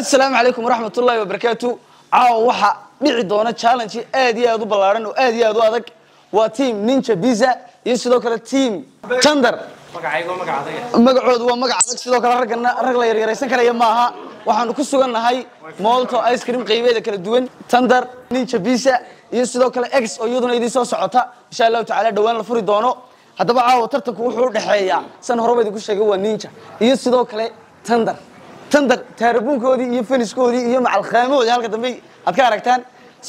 السلام عليكم ورحمة الله وبركاته. waxa dhici doona challenge aad iyo aad u ballaaran oo aad iyo aad u adag waa team Ninja Pizza iyo sidoo kale team Thunder magacoodu waa magac adag sidoo kale rag la yaryaraysan karaya maaha waxaanu ku sugannahay Molto ice cream qaybeeda kala duwan Thunder Ninja Pizza iyo sidoo kale X oo iyaduna idin soo socota insha Allah taala dhawaan la furi doono hadaba caawa tartanku wuxuu u dhaxeeyaa san horeba idinku sheegay waa Ninja iyo sidoo kale Thunder taarbuunkoodii iyo finiskoodii iyo macal khaamoodii halka dambe aad ka aragtaan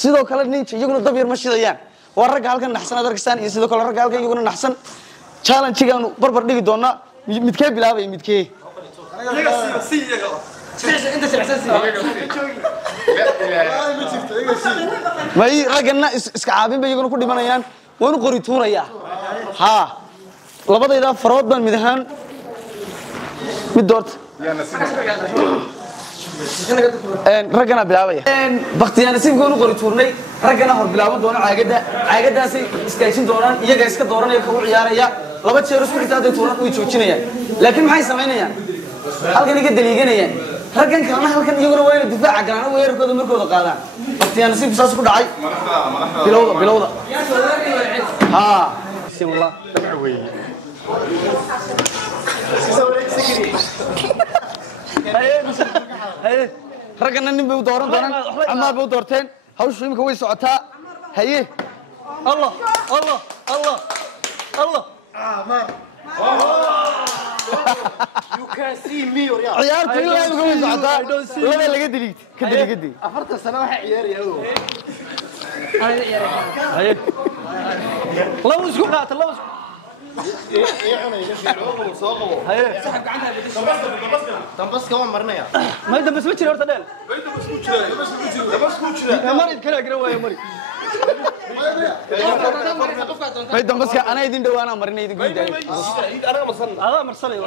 sidoo kale Ninja iyaguna dab yar ma shidayaan waa rag halkan naxsan aad arkaysaan iyo sidoo kale rag halkan iyaguna naxsan challenge-gaanu barbar dhigi doona midkee bilaabay midkee may ragana iska caabin bay iyaguna ku dhimanayaan waan u qori tuuraya ha labadayda farood baan mid ahaan mid doorta ragana bilaabaya baqtiyaan nasiibkoonu qori tuurnay ragana hor bilaaban doona caagadaasi istaajin doonaan iyaga iska dooranaya ka u ciyaaraya laba jeer isku xigta haday tuuran way joojinayaan laakiin maxay sameynayaan halkan iga daliiganayaan raggan kalena halkan iyaguna waa inay difaaca galaan weerarkooda markooda qaadaan baqtiyaan nasiibku saas ku dhacay bilowda ha bismillah ragana nin bay u dooran doonaan amaar bay u doorteen hawshu imika way socotaa haye allah allah allah allah amaar you can see me or ya ciyaartu ilaa imika way socotaa laba laga diligtay ka diligtay 40 sano waxa ciyaaraya haye law isku qaata law دمبس كمان مرنيا ما دمبس وجهي horta dheel دمبس ku jira marid kala garan waayo mari may dambaska ana idin dhawaana marinay idin guuday anaga marsanay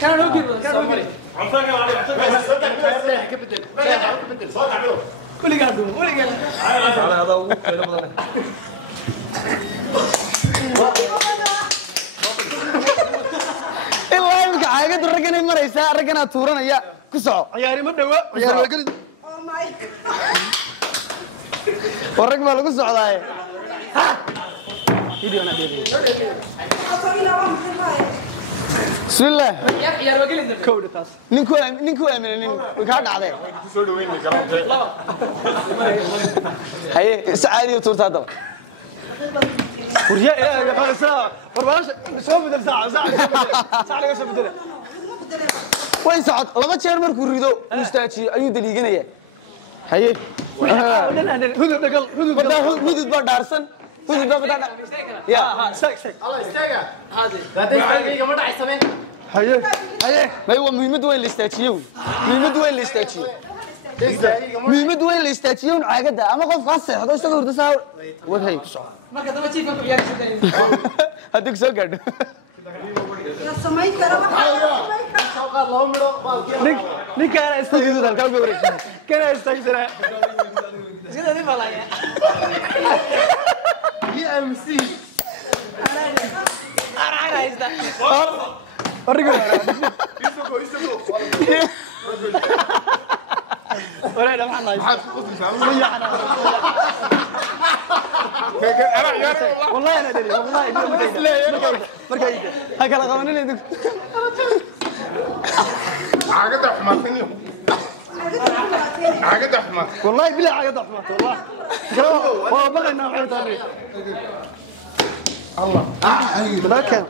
kana loo giro ka bedel kuliga hada ugu kala badan ilaa imka caagadu ragganay maraysaa ragganaa tuuranaya ku soco ciyaari ma dhawa ciyaar waa gelid oh my god rag baa lagu socdaaye videona dheeray bismillah ciyaar waa gelid kowda taas ninku aaminanin ka dhacday soo dhaweynay garoonka haye saacadi iyo tuurta daba ورجع يا خالصة ورباش شو بدل ساعة لقى شو بدل وين ساعة لما تشير مركو ريدو مستأجي أيو دليجنا يا هاي هدود نقل هدود بدارسن هدود بدار يا سك الله استاجا هذه هذا كم مرة عايزين هاي ما هو مهم دوين الاستأجيون مهم دوين الاستأجيون مهم دوين الاستأجيون عقده أما قف قصة هذا إيش تقول تساو وهاي ما كده ما تشيفك وياك شدني هديك سوكر يا سماي كرا سوكر الله مرو نيك كان استجيب ذا كم بيوري كان استجيب ذا كده دي بالله يا ام سي انا عايز ده وريكم يسوكو ولا لا ما نايس والله انا ادري والله مركي هكذا قوانين يدك عقد احمد عقد احمد والله بلا عقد احمد والله هو بغى انه يحط عليه الله تذكر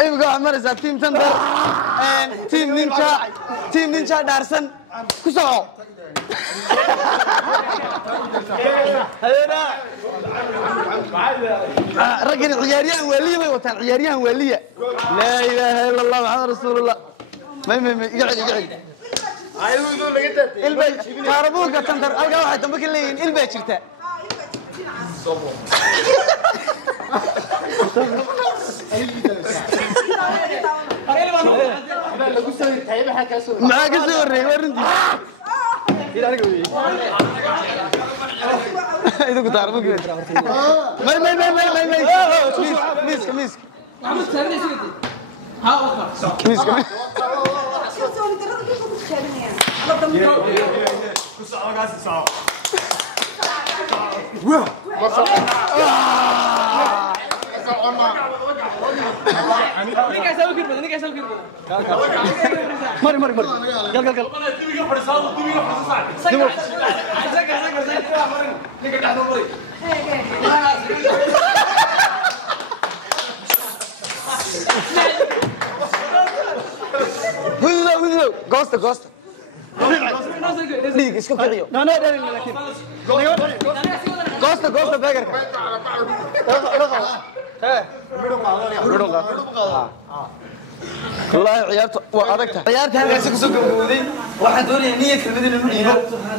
ايوه عمر تيم تندر تيم نينجا دارسن كسو هينا رجل عياريان وليه ما وتان عياريان وليه لا اله الا الله محمد رسول الله ما يقعد ايوه لقيت البي كاربوك تندر القى واحد دمك لين البي جرتا معاك سوري ورنتي إذا كنت أعرفك ما مسك ها وقع كنيسة ماري قال وذلو قوسته ديك اسكو كريو لكن قوسته بيجر والله عيارته وأدقتها عيارتها هذا سكسو جودي واحد دوري نية كلمة إنه نيجو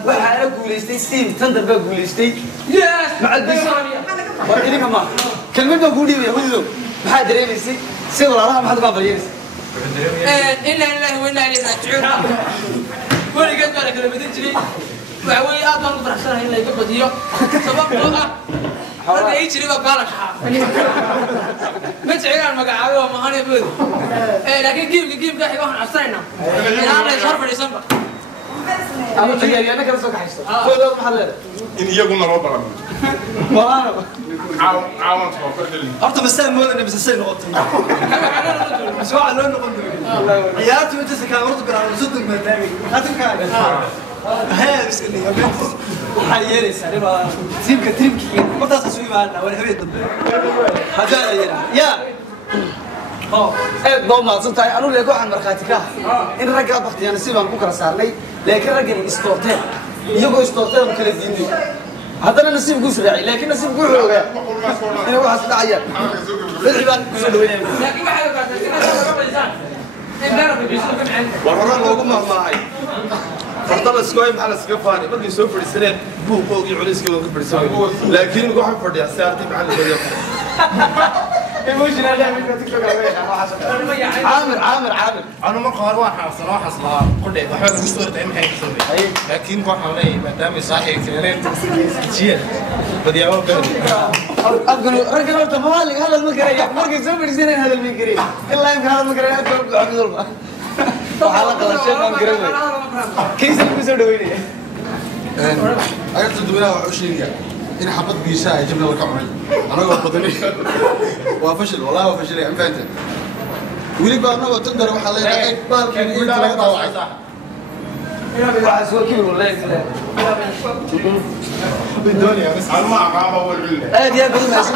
واحد أقول يستي ستيم تندر بقول يستي مع البيسانية وإني كمان كلمة بقولي ويهودو واحد دريم يستي سيد الله ما حد قابل يستي إلا الله وإلا إليه راجعون كل قد ما كلمة تجري وعوي أطول فرح سنة إلا يقبض يو سبب لغة هذا يجري بقالك ما تعير المقعد وما هني بود لكن جيم كحي واحد عصينا أنا يصرف الإسماء أنا تجاري أنا كذا سوق حيسو كل محلل إن يقولنا ربنا ما عاون تفكر لي أرتب السنة مو أنا بس السنة نقطة بس هو على لونه قندوق عيارتي وأنت سكان ورد برا وصدق ما تامي خاتم كان هاي بس اللي يبين حيري سالفة تريم كي ما تصحى معنا ولا هبي ضد هذا يا دوم ما صنت أنا اللي أقول عن مرخاتك إن رجع بختي أنا سيبان بكرة صارني لكن رجع استورتين يجوا استورتين ممكن الدين هذا أنا نسيب قصر يعني لكن نسيب قصر أنا واحد دعية العباد قصر وين لكن ما حد قال ورنا لوgu mahmaay fartaba iskooy maxal iska faani markii soo fadhiisaneen buuqoogii culiskii oo ka fadhiisanay laakiin waxa fadhiya saarti maxal leeyahay emotional damage TikTok عامر أنا ما قارن واحد صراحة صلاة كل ده واحد مستوى تعمل حاجة كذا لكن واحد حوالي ما دام صحي كلام كتير بدي أقول كده أقول رجل أنت مالك هذا المكري مركز سوبر زين هذا المكري إلا يمكن هذا المكري أقول عبد الله وحلقة الشيخ المكري كيس الكسر دويني أقول تدوينا وعشرين إن حبط بيساء جبنا لك عمري أنا أقول بدني وفشل والله وفشل يعني فهمت ولي بقى نبغى تقدر واحد الله يرحمك بالك إن أنت لا تضوعي وعسول كبير والله بالدنيا بس أنا ما أقام أول بالله aad iyo aad u mahadsan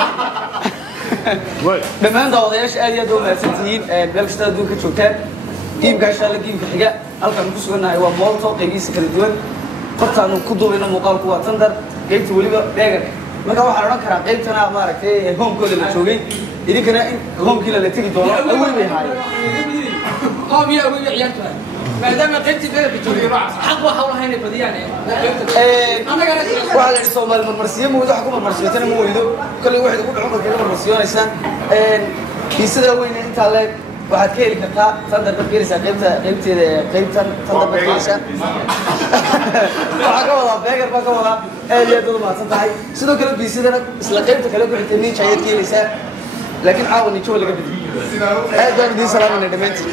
dhammaan daawadayaasha aad iyo aad u mahadsantihiin meel kasta adduunka joogtaan giimka insha Allah giimka xiga halkan ku sugannahay waa moolto qaybihiisa kala duwan hortaanu ku duubayno muuqaalku waa tandar qaybta weliba beegar marka waxaan odhan karaa qaybtana maaragtay hoomkooda la joogay idinkana in hoomkiina la tegi doono awey bay haayeen قام يا أبوي عيارتها ما دام قلت كذا بتقولي حق وحول هنا بديان أنا قاعد waxaa la yidhi Soomaali marmarsiyo moodo xukuma marmarsiyo ma weydo kale waxa ugu dhacdo kale marmarsiyoonaysan kiisada weyn inta leeg waxaad ka heli kartaa tandar badgeelisa qaybtan tandar badgeelisa waxa ka wada beegar ba ka wada aad iyo aad u mahadsan tahay sidoo kale biisidana isla qaybta kale ku xigtay nin jayad geelisa laakiin caawin joog laga bidi aad baan idin salaamayna dhamaantiin